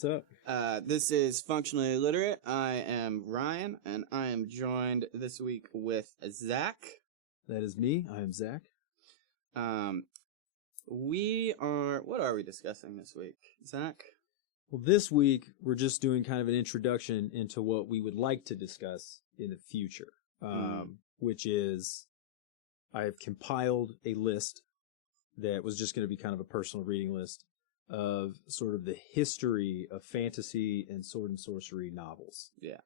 What's up? This is Functionally Literate. I am Ryan, and I am joined this week with Zach. That is me. I am Zach. What are we discussing this week, Zach? Well, this week, we're just doing kind of an introduction into what we would like to discuss in the future, which is I've compiled a list that was just going to be kind of a personal reading list of sort of the history of fantasy and sword and sorcery novels. Yeah.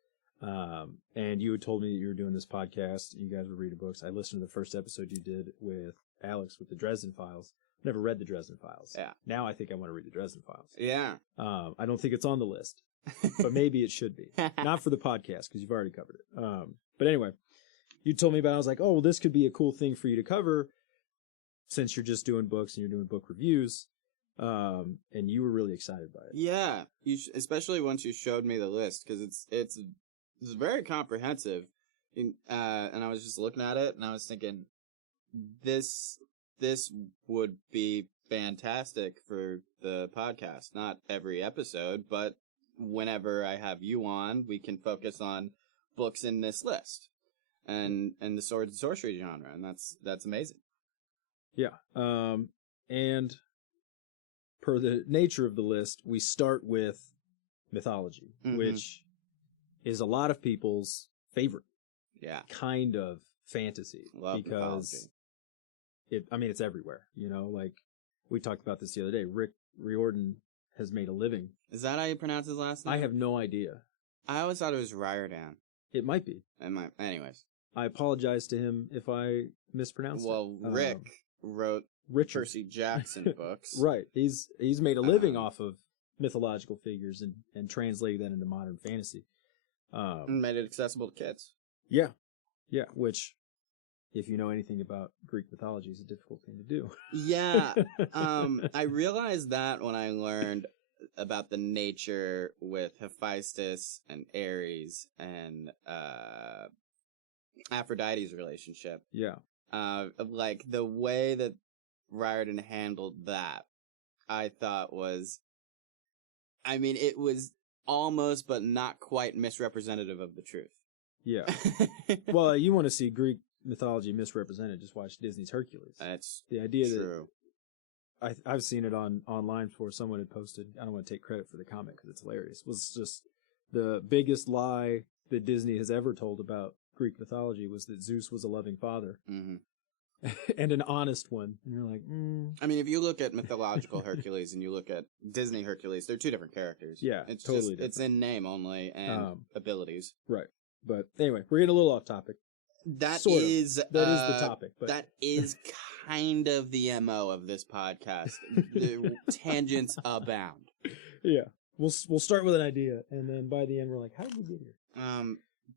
And you had told me that you were doing this podcast, and you guys were reading books. I listened to the first episode you did with Alex with the Dresden Files. Never read the Dresden Files. Yeah. Now I think I want to read the Dresden Files. Yeah. I don't think it's on the list, but maybe it should be. Not for the podcast, because you've already covered it. But anyway, you told me about it. I was like, oh, well, this could be a cool thing for you to cover since you're just doing books and you're doing book reviews. And you were really excited by it. Yeah. Especially once you showed me the list, because it's very comprehensive. And I was just looking at it, and I was thinking, this would be fantastic for the podcast. Not every episode, but whenever I have you on, we can focus on books in this list and the sword and sorcery genre, and that's amazing. Yeah. And per the nature of the list, we start with mythology, which is a lot of people's favorite kind of fantasy. Love because mythology. It's everywhere, like we talked about this the other day. Rick Riordan has made a living. Is that how you pronounce his last name? I have no idea. I always thought it was Riordan. It might be. Anyways. I apologize to him if I mispronounced it. Well, Rick wrote Richard. Percy Jackson books. Right. He's made a living off of mythological figures and translated that into modern fantasy. And made it accessible to kids. Yeah. Yeah, which, if you know anything about Greek mythology, is a difficult thing to do. Yeah. I realized that when I learned about the nature with Hephaestus and Ares and Aphrodite's relationship. Yeah. Like the way that Riordan handled that, I thought was, it was almost but not quite misrepresentative of the truth. Yeah. Well, you want to see Greek mythology misrepresented, just watch Disney's Hercules. That's the idea true. That I've seen it online before. Someone had posted, I don't want to take credit for the comment because it's hilarious, was just the biggest lie that Disney has ever told about Greek mythology was that Zeus was a loving father. Mm-hmm. And an honest one. And you're like, if you look at mythological Hercules and you look at Disney Hercules, they're two different characters. Yeah, it's totally just, different. It's in name only and abilities. Right. But anyway, we're getting a little off topic. That is the topic. But. That is kind of the MO of this podcast. The tangents abound. Yeah. We'll start with an idea, and then by the end we're like, how did we get here?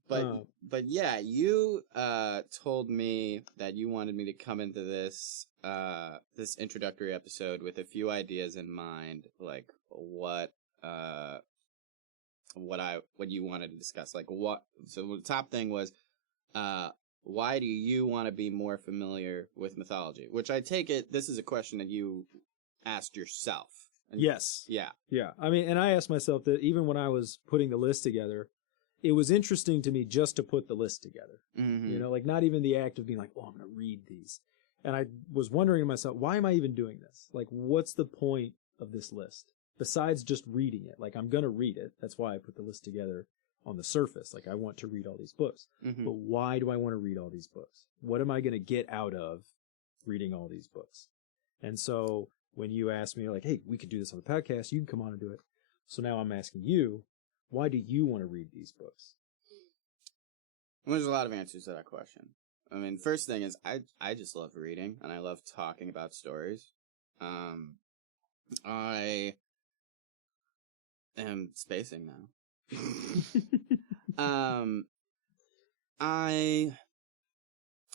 But yeah, you told me that you wanted me to come into this this introductory episode with a few ideas in mind, like what you wanted to discuss, like what. So the top thing was, why do you want to be more familiar with mythology? Which I take it this is a question that you asked yourself. Yes. Yeah. Yeah. And I asked myself that even when I was putting the list together. It was interesting to me just to put the list together. Mm-hmm. Like not even the act of being like, oh, I'm going to read these. And I was wondering to myself, why am I even doing this? Like, what's the point of this list? Besides just reading it. Like, I'm going to read it. That's why I put the list together on the surface. Like, I want to read all these books. Mm-hmm. But why do I want to read all these books? What am I going to get out of reading all these books? And so when you asked me, like, hey, we could do this on the podcast, you can come on and do it. So now I'm asking you, why do you want to read these books? Well, there's a lot of answers to that question. First thing is I just love reading, and I love talking about stories. I am spacing now. I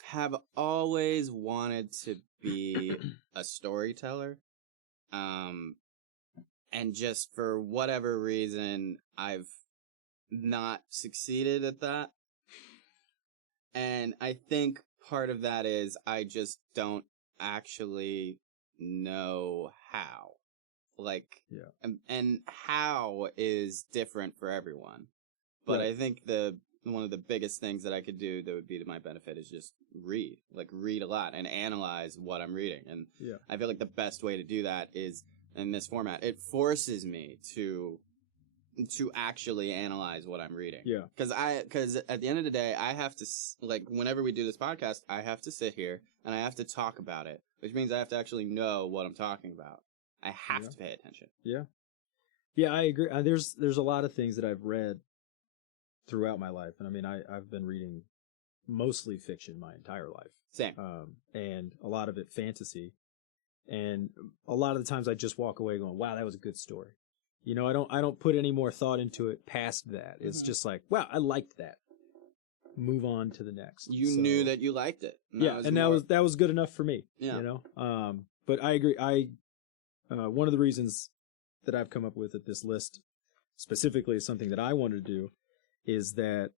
have always wanted to be a storyteller. And just for whatever reason, I've not succeeded at that. And I think part of that is I just don't actually know how. like, Yeah. and how is different for everyone. But Right. I think one of the biggest things that I could do that would be to my benefit is just read a lot and analyze what I'm reading. And Yeah. I feel like the best way to do that is in this format. It forces me to actually analyze what I'm reading. Yeah. Because at the end of the day, I have to, like, whenever we do this podcast, I have to sit here and I have to talk about it, which means I have to actually know what I'm talking about. I have to pay attention. Yeah. Yeah, I agree. There's a lot of things that I've read throughout my life. And I mean, I've been reading mostly fiction my entire life. Same. And a lot of it fantasy. And a lot of the times I just walk away going, wow, that was a good story. You know, I don't put any more thought into it past that. It's just like, wow, I liked that. Move on to the next. You knew that you liked it. And that was good enough for me. Yeah. You know? But I agree. One of the reasons that I've come up with at this list specifically is something that I wanted to do is that,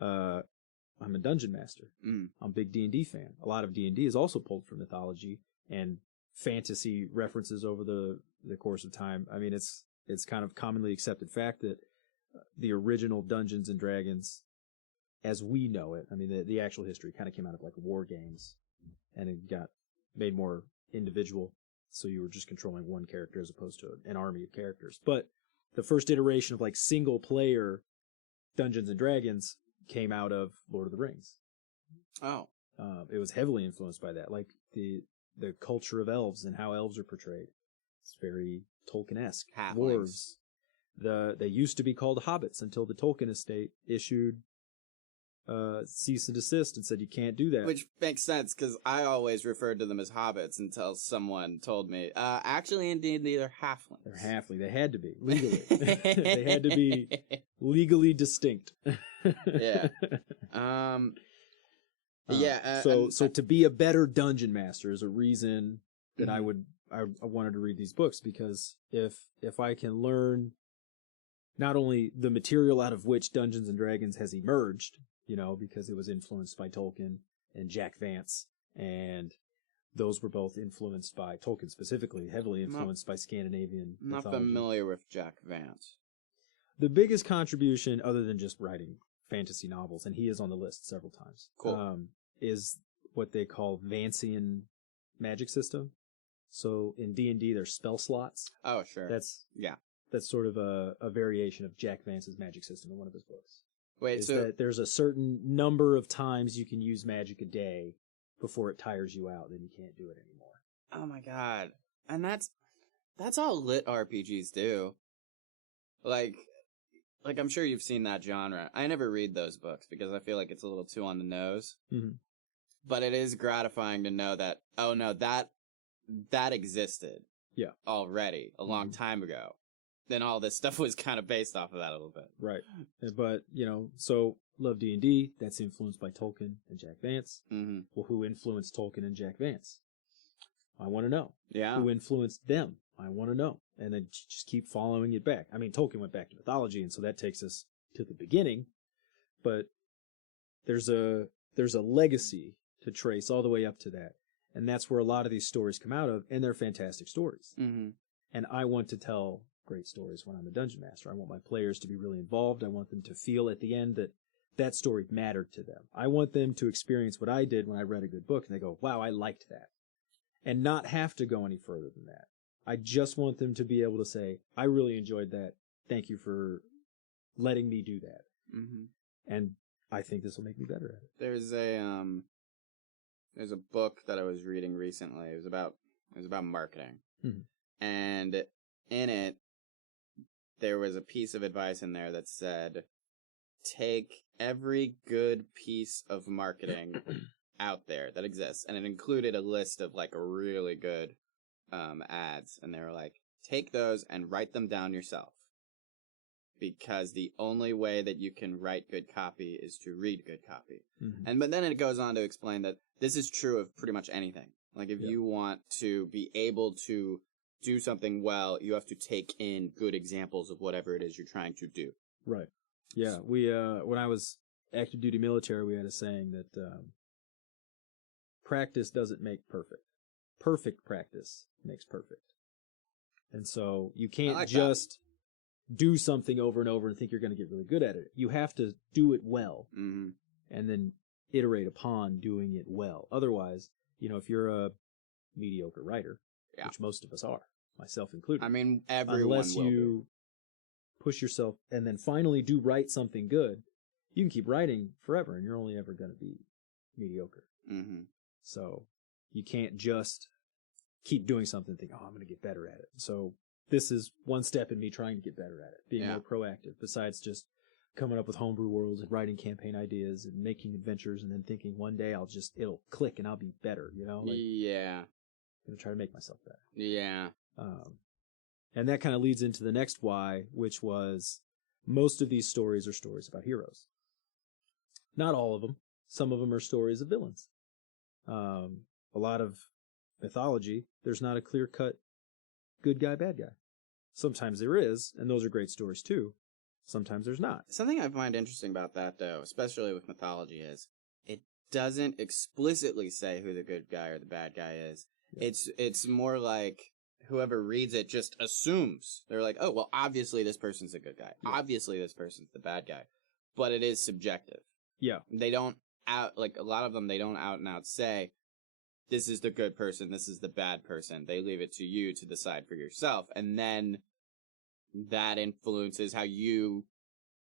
I'm a dungeon master. I'm a big D&D fan. A lot of D&D is also pulled from mythology and fantasy references over the course of time. I mean, it's kind of commonly accepted fact that the original Dungeons and Dragons, as we know it, I mean, the actual history kind of came out of like war games and it got made more individual. So you were just controlling one character as opposed to an army of characters. But the first iteration of like single player Dungeons and Dragons came out of Lord of the Rings. Oh. It was heavily influenced by that, like the culture of elves and how elves are portrayed. It's very Tolkien-esque. Dwarves. They used to be called hobbits until the Tolkien estate issued cease and desist and said you can't do that. Which makes sense because I always referred to them as hobbits until someone told me, actually, indeed, they're halflings. They're halfling. They had to be legally. They had to be legally distinct. Yeah. So to be a better dungeon master is a reason that I wanted to read these books, because if I can learn not only the material out of which Dungeons and Dragons has emerged, you know, because it was influenced by Tolkien and Jack Vance, and those were both influenced by Tolkien specifically, heavily influenced by Scandinavian mythology. Not familiar with Jack Vance. The biggest contribution, other than just writing fantasy novels, and he is on the list several times, is what they call Vancian magic system. So in D&D, there's spell slots. Oh, sure. That's sort of a variation of Jack Vance's magic system in one of his books. Wait, so that there's a certain number of times you can use magic a day before it tires you out, then you can't do it anymore. Oh my god. And that's all lit RPGs do. Like I'm sure you've seen that genre. I never read those books because I feel like it's a little too on the nose. Mm-hmm. But it is gratifying to know that, oh no, that existed. Yeah. Already a long time ago. Then all this stuff was kind of based off of that a little bit. Right. But, you know, so love D&D, that's influenced by Tolkien and Jack Vance. Mm-hmm. Well, who influenced Tolkien and Jack Vance? I want to know. Yeah. Who influenced them? I want to know. And then just keep following it back. I mean, Tolkien went back to mythology, and so that takes us to the beginning. But there's a legacy to trace all the way up to that. And that's where a lot of these stories come out of, and they're fantastic stories. Mm-hmm. And I want to tell great stories when I'm a dungeon master. I want my players to be really involved. I want them to feel at the end that story mattered to them. I want them to experience what I did when I read a good book, and they go, wow, I liked that. And not have to go any further than that. I just want them to be able to say, I really enjoyed that. Thank you for letting me do that. Mm-hmm. And I think this will make me better at it. There's a book that I was reading recently. It was about marketing. Mm-hmm. And in it, there was a piece of advice in there that said, take every good piece of marketing out there that exists. And it included a list of like really good ads. And they were like, take those and write them down yourself. Because the only way that you can write good copy is to read good copy. Mm-hmm. But then it goes on to explain that this is true of pretty much anything. Like if you want to be able to do something well, you have to take in good examples of whatever it is you're trying to do. Right. Yeah. We, when I was active duty military, we had a saying that, practice doesn't make perfect. Perfect practice makes perfect. And so you I can't like just do something over and over and think you're going to get really good at it. You have to do it well Mm-hmm. and then iterate upon doing it well. Otherwise, if you're a mediocre writer, which most of us are, myself included. I mean, everyone unless will you push yourself and then finally do write something good, you can keep writing forever and you're only ever going to be mediocre. Mm-hmm. So you can't just keep doing something and think, oh, I'm going to get better at it. So this is one step in me trying to get better at it, being more proactive, besides just coming up with homebrew worlds and writing campaign ideas and making adventures and then thinking one day it'll click and I'll be better, Yeah. I'm going to try to make myself better. Yeah. And that kind of leads into the next why, which was most of these stories are stories about heroes. Not all of them. Some of them are stories of villains. A lot of mythology, there's not a clear-cut good guy, bad guy. Sometimes there is, and those are great stories too. Sometimes there's not. Something I find interesting about that, though, especially with mythology, is it doesn't explicitly say who the good guy or the bad guy is. Yeah. It's more like whoever reads it just assumes. They're like, oh, well, obviously this person's a good guy. Yeah. Obviously this person's the bad guy. But it is subjective. Yeah. They don't a lot of them, they don't out and out say, this is the good person, this is the bad person. They leave it to you to decide for yourself. And then that influences how you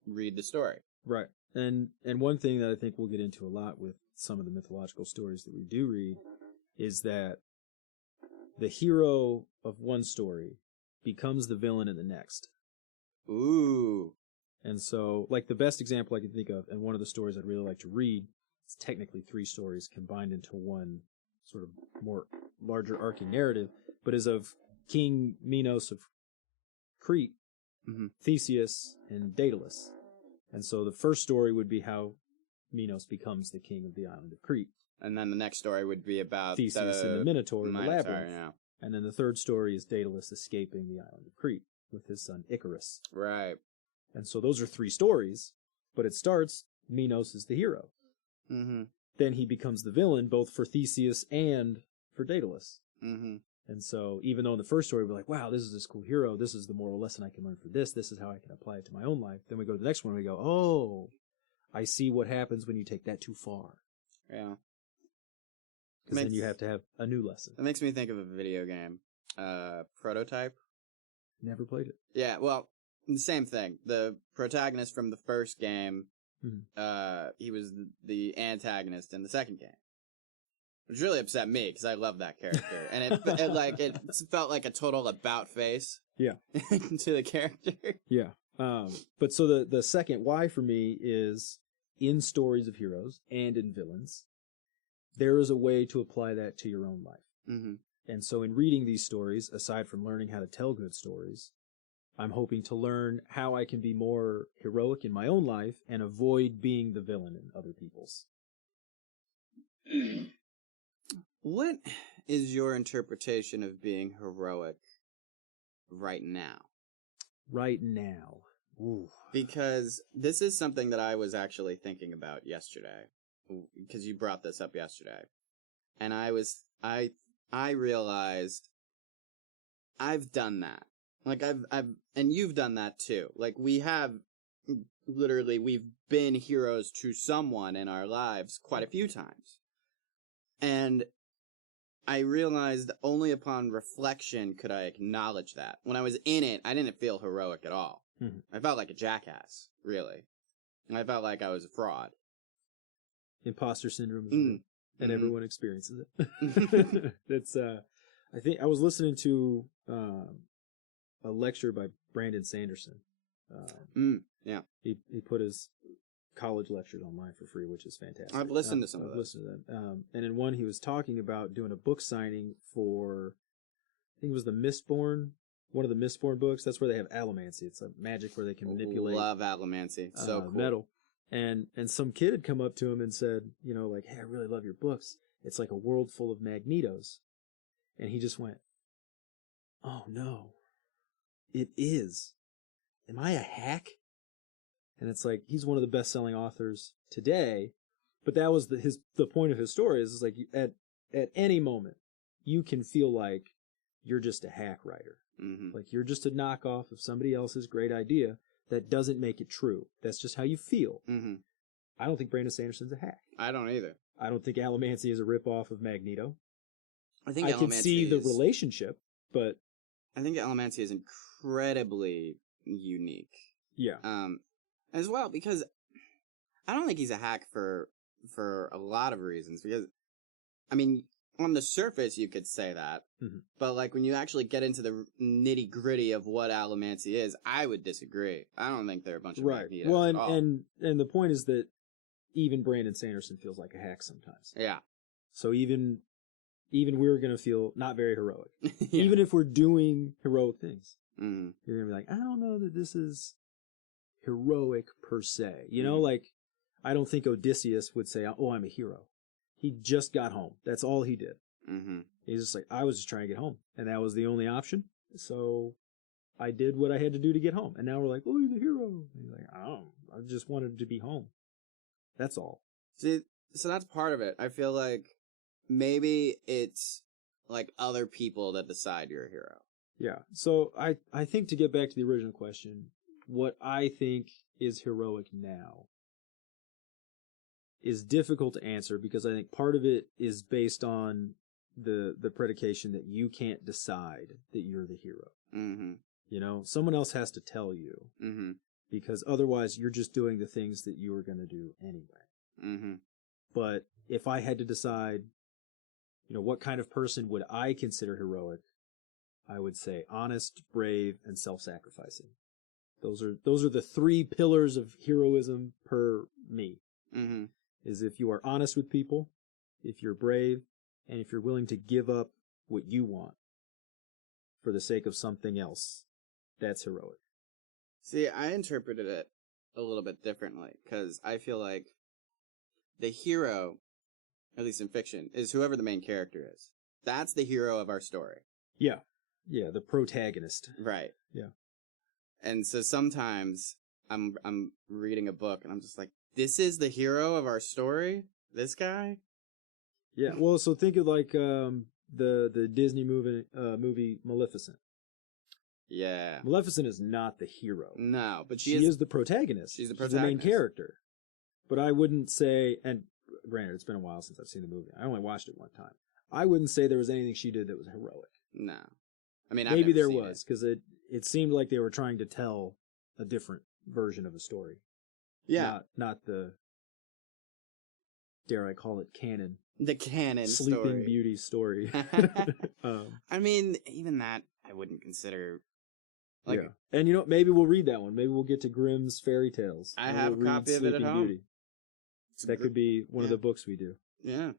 read the story. Right. And one thing that I think we'll get into a lot with some of the mythological stories that we do read is that the hero of one story becomes the villain in the next. Ooh. And so, like, the best example I can think of, and one of the stories I'd really like to read, it's technically 3 stories combined into one sort of more larger arcing narrative, but is of King Minos of Crete, Theseus, and Daedalus. And so the first story would be how Minos becomes the king of the island of Crete. And then the next story would be about Theseus and the Minotaur in the labyrinth. Yeah. And then the third story is Daedalus escaping the island of Crete with his son Icarus. Right. And so those are 3 stories, but it starts, Minos is the hero. Mm-hmm. Then he becomes the villain, both for Theseus and for Daedalus. Mm-hmm. And so even though in the first story we're like, wow, this is this cool hero, this is the moral lesson I can learn for this is how I can apply it to my own life. Then we go to the next one and we go, oh, I see what happens when you take that too far. Yeah. Because then you have to have a new lesson. It makes me think of a video game, Prototype. Never played it. Yeah, well, the same thing. The protagonist from the first game, he was the antagonist in the second game. Which really upset me, because I love that character. And it felt like a total about face. Yeah. to the character. Yeah. But so the second why for me is in stories of heroes and in villains, there is a way to apply that to your own life. Mm-hmm. And so in reading these stories, aside from learning how to tell good stories, I'm hoping to learn how I can be more heroic in my own life and avoid being the villain in other people's. What is your interpretation of being heroic right now? Right now. Ooh. Because this is something that I was actually thinking about yesterday. Because you brought this up yesterday. And I realized I've done that. Like and you've done that too. Like we've been heroes to someone in our lives quite a few times. And I realized only upon reflection could I acknowledge that. When I was in it, I didn't feel heroic at all. Mm-hmm. I felt like a jackass, really. And I felt like I was a fraud. Imposter syndrome is real, and everyone experiences it. That's I think I was listening to a lecture by Brandon Sanderson. Yeah. He put his college lectures online for free, which is fantastic. I've listened to some of those. Listened to them. And in one, he was talking about doing a book signing for, I think it was the Mistborn, one of the Mistborn books. That's where they have allomancy. It's a magic where they can manipulate. Love allomancy. It's so cool. Metal. And some kid had come up to him and said, like, hey, I really love your books. It's like a world full of magnetos. And he just went, oh no, it is. Am I a hack? And it's like, he's one of the best-selling authors today, but that was the point of his story is like at any moment, you can feel like you're just a hack writer. Mm-hmm. Like, you're just a knockoff of somebody else's great idea that doesn't make it true. That's just how you feel. Mm-hmm. I don't think Brandon Sanderson's a hack. I don't either. I don't think Allomancy is a ripoff of Magneto. I think I can see the relationship, but I think Allomancy is incredibly unique. yeah. As well, because I don't think he's a hack for a lot of reasons. Because, I mean, on the surface you could say that, but like when you actually get into the nitty gritty of what Allomancy is, I would disagree. I don't think they're a bunch of Magnetos Well, at all. and the point is that even Brandon Sanderson feels like a hack sometimes. Yeah. So even we're gonna feel not very heroic. Yeah. Even if we're doing heroic things, Mm-hmm. you're gonna be like, I don't know that this is heroic per se. You know, like, I don't think Odysseus would say, "Oh, I'm a hero." He just got home. That's all he did. Mm-hmm. He's just like, I was just trying to get home, and that was the only option. So I did what I had to do to get home. And now we're like, "Oh, you're the hero." And he's like, I just wanted to be home. That's all. See, so that's part of it. I feel like maybe it's like other people that decide you're a hero. Yeah. So I think, to get back to the original question, what I think is heroic now is difficult to answer, because I think part of it is based on the predication that you can't decide that you're the hero. Mm-hmm. You know, someone else has to tell you, because otherwise you're just doing the things that you were going to do anyway. Mm-hmm. But if I had to decide, you know, what kind of person would I consider heroic, I would say honest, brave, and self-sacrificing. Those are the three pillars of heroism per me. Mm-hmm. Is if you are honest with people, if you're brave, and if you're willing to give up what you want for the sake of something else, that's heroic. See, I interpreted it a little bit differently, because I feel like the hero, at least in fiction, is whoever the main character is. That's the hero of our story. Yeah. Yeah, the protagonist. Right. Yeah. And so sometimes I'm reading a book and I'm just like, this is the hero of our story? This guy? Yeah, well, so think of like the Disney movie Maleficent. Yeah. Maleficent is not the hero. No, but she is the protagonist. She's the She's protagonist. the main character. But I wouldn't say, and granted, it's been a while since I've seen the movie. I only watched it one time. I wouldn't say there was anything she did that was heroic. No. I mean, maybe there was, because it seemed like they were trying to tell a different version of a story. Yeah. Not the, dare I call it, canon. The canon Sleeping Beauty story. I mean, even that I wouldn't consider. Like, yeah. And you know, maybe we'll read that one. Maybe we'll get to Grimm's Fairy Tales. I have a copy of it at home. Beauty. That could be one of the books we do. Yeah.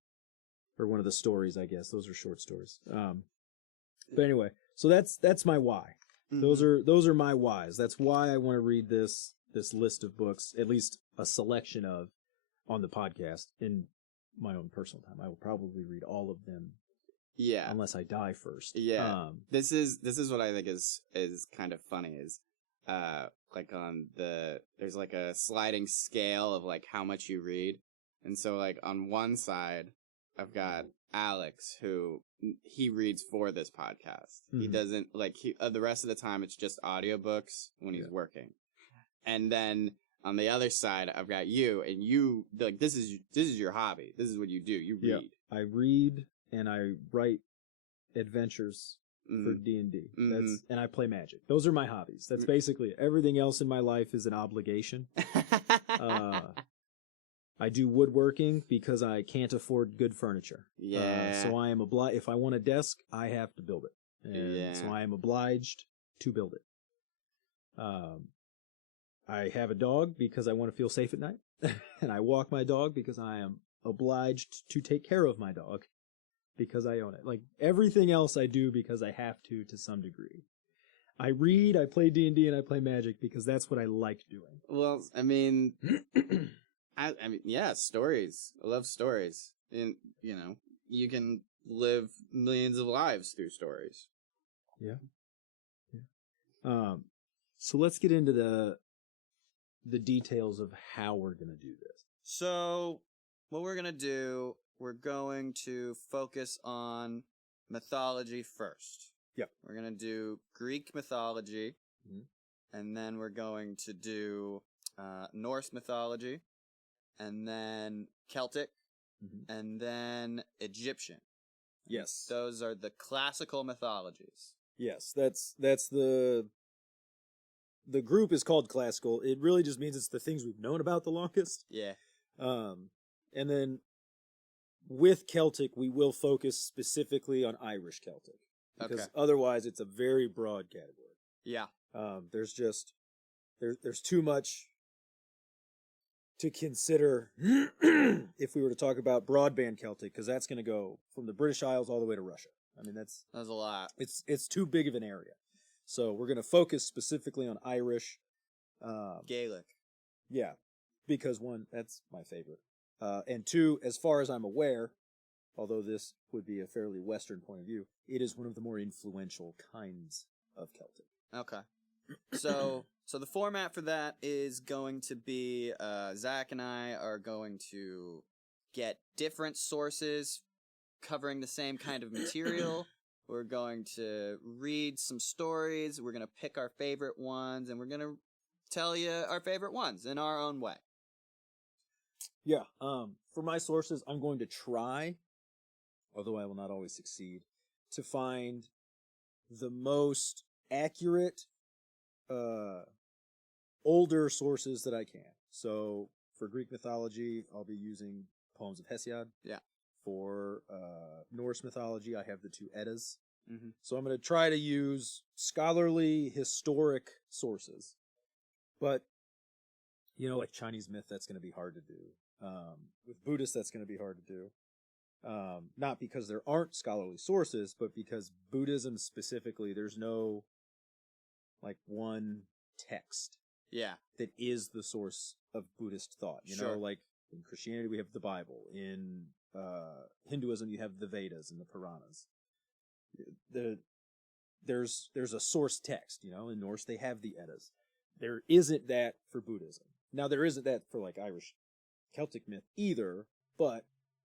Or one of the stories, I guess. Those are short stories. But anyway, so that's my why. Mm-hmm. Those are my whys. That's why I want to read this list of books, at least a selection of, on the podcast in my own personal time. I will probably read all of them. Yeah. Unless I die first. Yeah. This is what I think is kind of funny is, like there's like a sliding scale of like how much you read. And so like on one side, I've got Alex, who he reads for this podcast. Mm-hmm. He doesn't like, the rest of the time it's just audiobooks when he's working. And then on the other side, I've got you, and you, like, this is your hobby. This is what you do. You read. Yeah. I read and I write adventures for D&D. And I play Magic. Those are my hobbies. That's basically it. Everything else in my life is an obligation. I do woodworking because I can't afford good furniture. Yeah. So I am obliged. If I want a desk, I have to build it. And so I am obliged to build it. I have a dog because I want to feel safe at night. And I walk my dog because I am obliged to take care of my dog because I own it. Like, everything else I do because I have to some degree. I read, I play D&D, and I play Magic because that's what I like doing. Well, I mean, I mean, yeah, stories. I love stories. And, you know, you can live millions of lives through stories. Yeah. So let's get into the details of how we're going to do this. So what we're going to do, we're going to focus on mythology first. Yep. We're going to do Greek mythology. Mm-hmm. And then we're going to do Norse mythology. And then Celtic. Mm-hmm. And then Egyptian. Yes. Those are the classical mythologies. Yes, that's the group is called classical. It really just means it's the things we've known about the longest. Yeah. And then with Celtic, we will focus specifically on Irish Celtic. Because otherwise it's a very broad category. Yeah. There's just there's too much to consider if we were to talk about broadband Celtic, because that's going to go from the British Isles all the way to Russia. I mean, that's a lot. It's too big of an area. So we're going to focus specifically on Irish. Gaelic. Yeah, because one, that's my favorite. And two, as far as I'm aware, although this would be a fairly Western point of view, it is one of the more influential kinds of Celtic. Okay. So the format for that is going to be Zach and I are going to get different sources covering the same kind of material. We're going to read some stories. We're going to pick our favorite ones, and we're going to tell you our favorite ones in our own way. Yeah. For my sources, I'm going to try, although I will not always succeed, to find the most accurate, older sources that I can. So for Greek mythology, I'll be using poems of Hesiod. Yeah. For Norse mythology, I have the two Eddas. Mm-hmm. So I'm going to try to use scholarly, historic sources. But, you know, like Chinese myth, that's going to be hard to do. With Buddhists, that's going to be hard to do. Not because there aren't scholarly sources, but because Buddhism specifically, there's no, like, one text. Yeah. That is the source of Buddhist thought. You know, like in Christianity, we have the Bible. In Hinduism, you have the Vedas and the Puranas. There's a source text, you know. In Norse, they have the Eddas. There isn't that for Buddhism. Now, there isn't that for, like, Irish Celtic myth either, but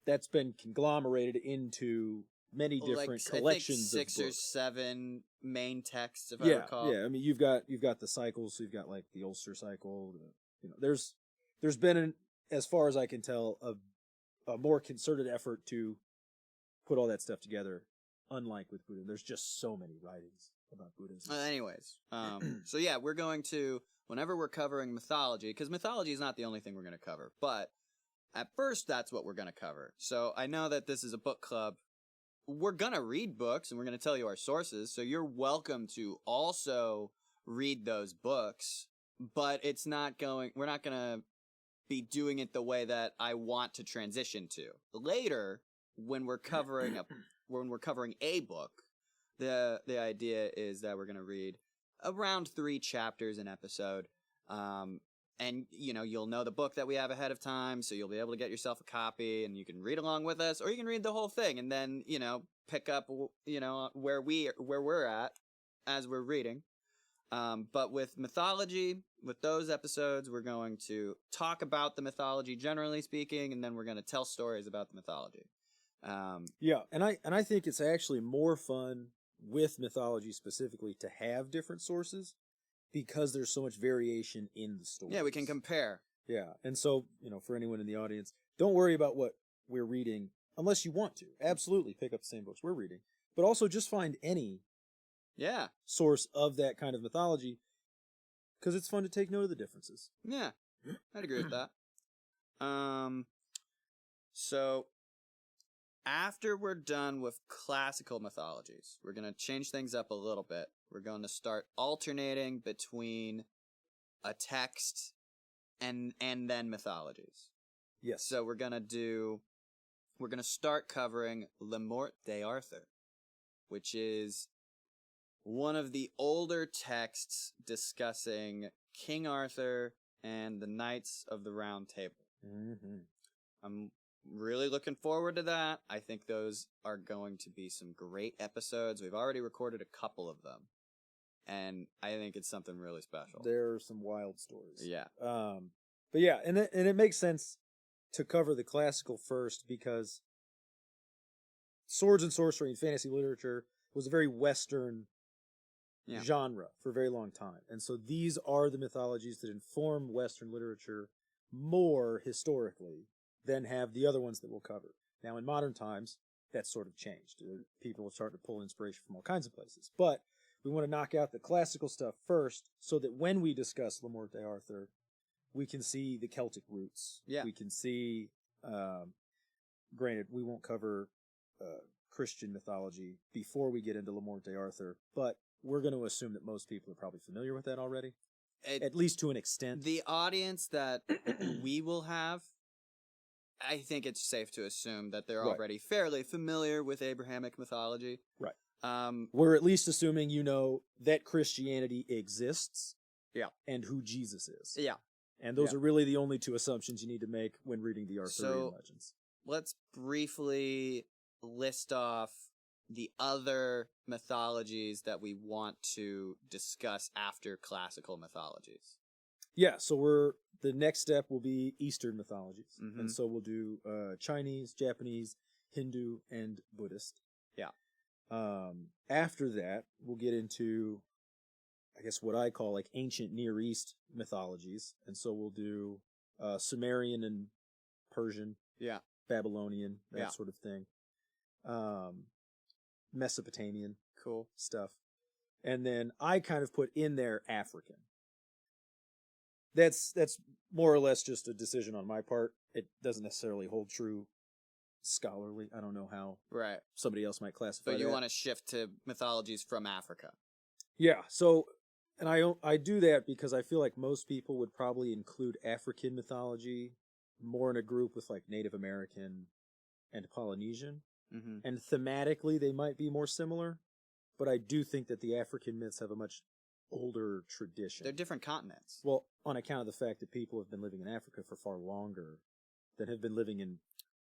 that's been conglomerated into many different collections I think 6 of or books. 7 main texts, if I recall. Yeah. I mean, you've got the cycles. So you've got, like, the Ulster cycle. You know, there's been, as far as I can tell, a more concerted effort to put all that stuff together. Unlike with Buddhism, there's just so many writings about Buddhism. Anyways, so yeah, we're going to, whenever we're covering mythology, because mythology is not the only thing we're going to cover, but at first that's what we're going to cover. So I know that this is a book club. We're going to read books and we're going to tell you our sources, so you're welcome to also read those books, but we're not going to be doing it the way that I want to transition to. Later, when we're covering a book, the idea is that we're going to read around 3 chapters an episode. And, you know, you'll know the book that we have ahead of time, so you'll be able to get yourself a copy, and you can read along with us, or you can read the whole thing, and then, you know, pick up, you know, where we're at as we're reading. But with mythology, with those episodes, we're going to talk about the mythology, generally speaking, and then we're going to tell stories about the mythology. Yeah, and I think it's actually more fun with mythology specifically to have different sources, because there's so much variation in the story. Yeah, we can compare. Yeah, and so, you know, for anyone in the audience, don't worry about what we're reading unless you want to. Absolutely pick up the same books we're reading, but also just find any source of that kind of mythology, because it's fun to take note of the differences. Yeah, I'd agree with that. So after we're done with classical mythologies, we're going to change things up a little bit. We're going to start alternating between a text and then mythologies. Yes. So we're going to start covering Le Morte d'Arthur, which is one of the older texts discussing King Arthur and the Knights of the Round Table. Mm-hmm. I'm really looking forward to that. I think those are going to be some great episodes. We've already recorded a couple of them, and I think it's something really special. There are some wild stories. Yeah. But yeah, and it makes sense to cover the classical first, because swords and sorcery and fantasy literature, was a very Western Yeah. genre for a very long time. And so these are the mythologies that inform Western literature more historically than have the other ones that we'll cover. Now, in modern times, that's sort of changed. People are starting to pull inspiration from all kinds of places. But we want to knock out the classical stuff first so that when we discuss Le Morte d'Arthur, we can see the Celtic roots. Yeah. We can see, granted, we won't cover Christian mythology before we get into Le Morte d'Arthur, but we're going to assume that most people are probably familiar with that already, at least to an extent. The audience that we will have, I think it's safe to assume that they're already fairly familiar with Abrahamic mythology. Right. We're at least assuming you know that Christianity exists. Yeah. And who Jesus is. Yeah. And those are really the only two assumptions you need to make when reading the Arthurian legends. Let's briefly list off the other mythologies that we want to discuss after classical mythologies. Yeah, so the next step will be Eastern mythologies. Mhm. And so we'll do Chinese, Japanese, Hindu, and Buddhist. Yeah. After that, we'll get into, I guess, what I call like ancient Near East mythologies. And so we'll do Sumerian and Persian, Yeah. Babylonian, that Yeah. sort of thing. Mesopotamian Cool. stuff. And then I kind of put in there African. That's more or less just a decision on my part. It doesn't necessarily hold true scholarly. I don't know how Right. somebody else might classify But you that. want to shift to mythologies from Africa. Yeah, so, and I do that because I feel like most people would probably include African mythology more in a group with like Native American and Polynesian. Mm-hmm. And thematically, they might be more similar, but I do think that the African myths have a much older tradition. They're different continents. Well, on account of the fact that people have been living in Africa for far longer than have been living in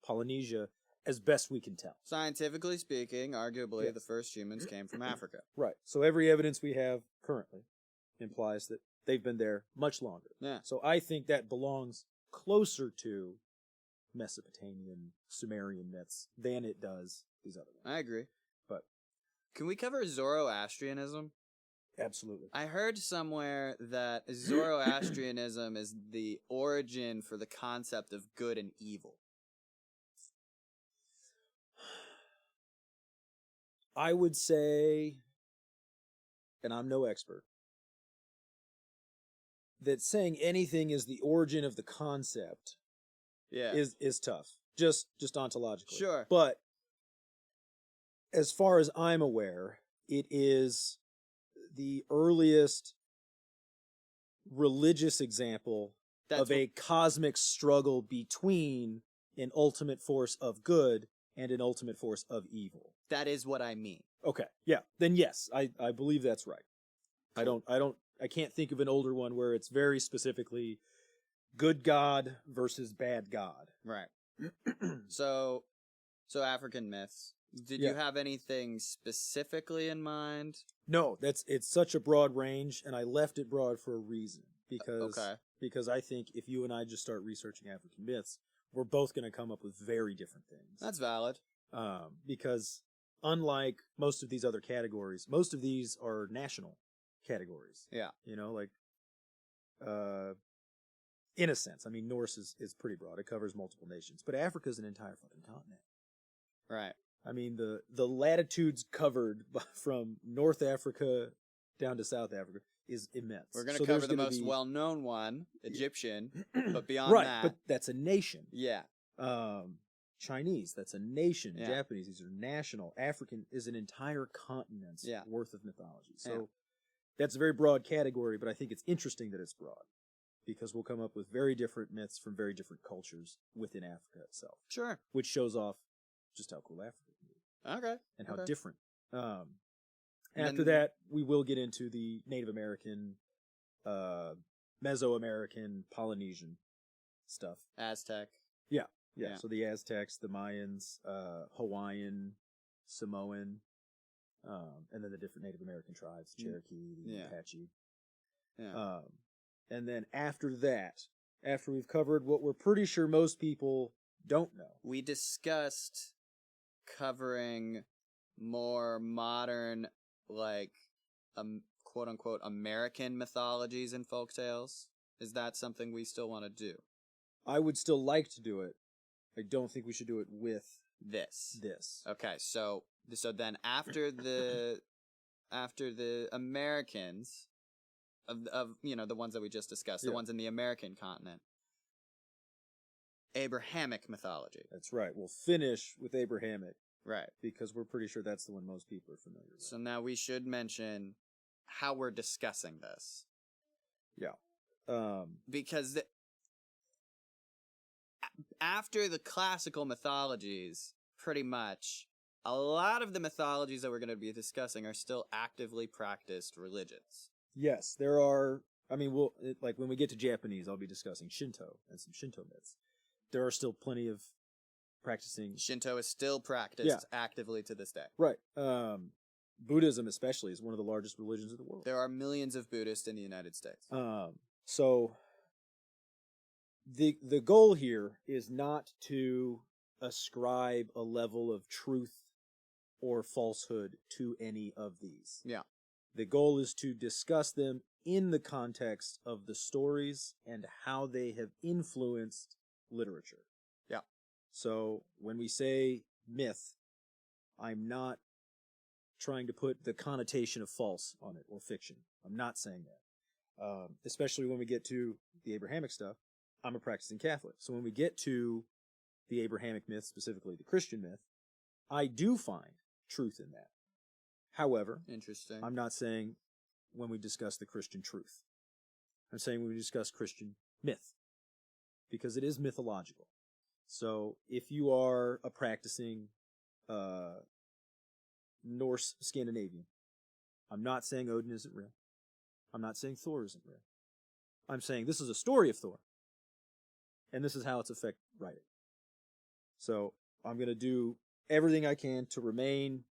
Polynesia, as best we can tell. Scientifically speaking, arguably, Yeah. the first humans came from Africa. Right. So every evidence we have currently implies that they've been there much longer. Yeah. So I think that belongs closer to Mesopotamian, Sumerian myths than it does these other ones. I agree. But can we cover Zoroastrianism? absolutely. I heard somewhere that Zoroastrianism is the origin for the concept of good and evil. I would say, and I'm no expert, that saying anything is the origin of the concept Yeah. is tough. Just ontologically. Sure. But as far as I'm aware, it is the earliest religious example of a cosmic struggle between an ultimate force of good and an ultimate force of evil. That is what I mean. Okay. Yeah. Then yes, I believe that's right. I can't think of an older one where it's very specifically good God versus bad God. Right. So African myths. Did Yeah. you have anything specifically in mind? No, it's such a broad range, and I left it broad for a reason. Because I think if you and I just start researching African myths, we're both going to come up with very different things. That's valid. Because unlike most of these other categories, most of these are national categories. Yeah. You know, like, in a sense, I mean, Norse is pretty broad. It covers multiple nations, but Africa's an entire fucking continent. Right. I mean, the latitudes covered from North Africa down to South Africa is immense. We're going to cover the most well-known one, Egyptian, but beyond right, that... but that's a nation. Yeah. Chinese, that's a nation. Yeah. Japanese, these are national. African is an entire continent's worth of mythology. So that's a very broad category, but I think it's interesting that it's broad because we'll come up with very different myths from very different cultures within Africa itself. Sure. Which shows off just how cool Africa can be. Okay. And how different. After that, we will get into the Native American, Mesoamerican, Polynesian stuff. Aztec. Yeah. So the Aztecs, the Mayans, Hawaiian, Samoan, and then the different Native American tribes, Cherokee, the Apache. Yeah. And then after that, after we've covered what we're pretty sure most people don't know. We discussed covering more modern, like, quote unquote American mythologies and folktales? Is that something we still want to do? I would still like to do it. I don't think we should do it with This. Okay. So then after the Americans of the ones that we just discussed, the ones in the American continent, Abrahamic mythology. That's right. We'll finish with Abrahamic. Right. Because we're pretty sure that's the one most people are familiar with. So now we should mention how we're discussing this. Yeah. Because after the classical mythologies, pretty much, a lot of the mythologies that we're going to be discussing are still actively practiced religions. Yes, there are. I mean, like when we get to Japanese, I'll be discussing Shinto and some Shinto myths. There are still plenty of practicing. Shinto is still practiced actively to this day. Right. Buddhism, especially, is one of the largest religions of the world. There are millions of Buddhists in the United States. So the goal here is not to ascribe a level of truth or falsehood to any of these. Yeah. The goal is to discuss them in the context of the stories and how they have influenced literature. Yeah. So when we say myth, I'm not trying to put the connotation of false on it or fiction. I'm not saying that. Especially when we get to the Abrahamic stuff, I'm a practicing Catholic. So when we get to the Abrahamic myth, specifically the Christian myth, I do find truth in that. However, interesting. I'm not saying when we discuss the Christian truth. I'm saying when we discuss Christian myth, because it is mythological. So if you are a practicing Norse Scandinavian, I'm not saying Odin isn't real. I'm not saying Thor isn't real. I'm saying this is a story of Thor, and this is how it's affected writing. So I'm going to do everything I can to remain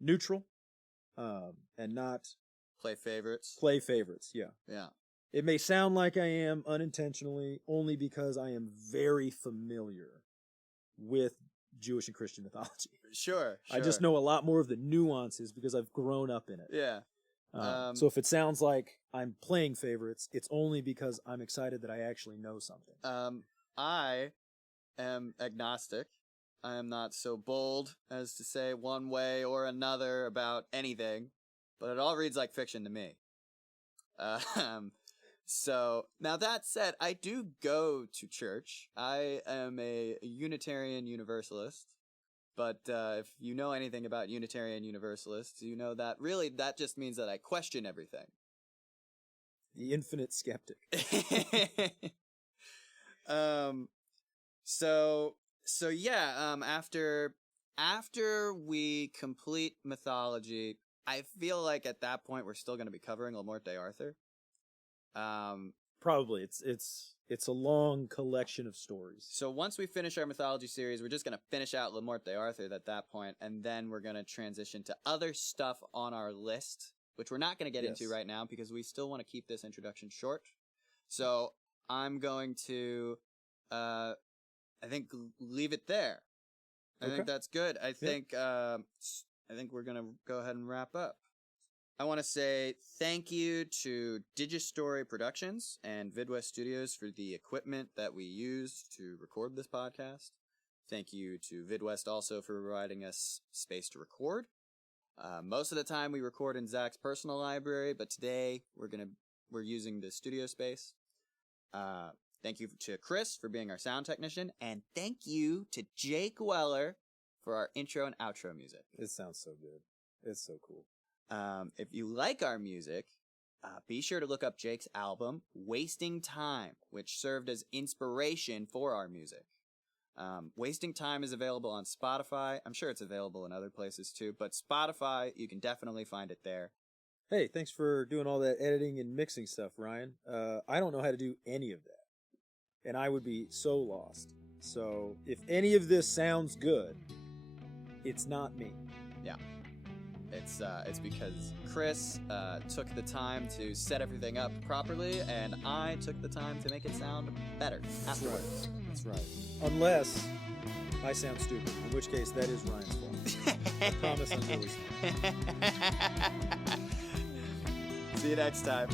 neutral, and not play favorites. Yeah. Yeah. It may sound like I am unintentionally, only because I am very familiar with Jewish and Christian mythology. Sure. I just know a lot more of the nuances because I've grown up in it. Yeah. So if it sounds like I'm playing favorites, it's only because I'm excited that I actually know something. I am agnostic. I am not so bold as to say one way or another about anything, but it all reads like fiction to me. So, now that said, I do go to church. I am a Unitarian Universalist, but if you know anything about Unitarian Universalists, you know that really that just means that I question everything. The infinite skeptic. So yeah, after we complete mythology, I feel like at that point we're still going to be covering La Morte d'Arthur. Probably. It's a long collection of stories. So once we finish our mythology series, we're just going to finish out La Morte d'Arthur at that point, and then we're going to transition to other stuff on our list, which we're not going to get into right now because we still want to keep this introduction short. So I'm going to, I think, leave it there. I think that's good. I think we're going to go ahead and wrap up. I want to say thank you to Digistory Productions and Vidwest Studios for the equipment that we used to record this podcast. Thank you to Vidwest also for providing us space to record. Most of the time we record in Zach's personal library, but today we're using the studio space. Thank you to Chris for being our sound technician, and thank you to Jake Weller for our intro and outro music. It sounds so good. It's so cool. If you like our music, be sure to look up Jake's album, Wasting Time, which served as inspiration for our music. Wasting Time is available on Spotify. I'm sure it's available in other places too, but Spotify, you can definitely find it there. Hey, thanks for doing all that editing and mixing stuff, Ryan. I don't know how to do any of that, and I would be so lost. So if any of this sounds good, it's not me. Yeah. It's because Chris took the time to set everything up properly, and I took the time to make it sound better afterwards. That's right. Unless I sound stupid, in which case that is Ryan's fault. I promise I'm really smart. See you next time.